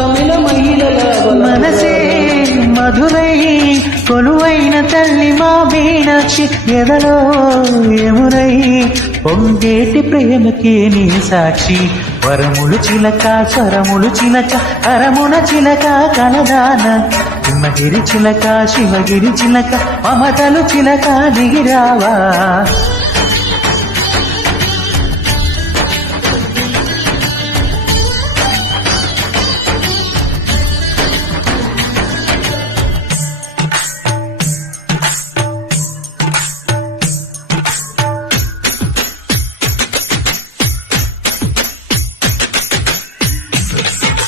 కమిల మహిళల మనసే మధురై కొలువైన తల్లి మా మీనాక్షి ఎదలో ఎమురై పొంగేటి ప్రేమకి నీ సాక్షి వరములు చిలక స్వరములు చిలక అరమున చిలక కలదాన సింహగిరి చిలక శివగిరి చిలక మమతలు చిలక దిగిరావా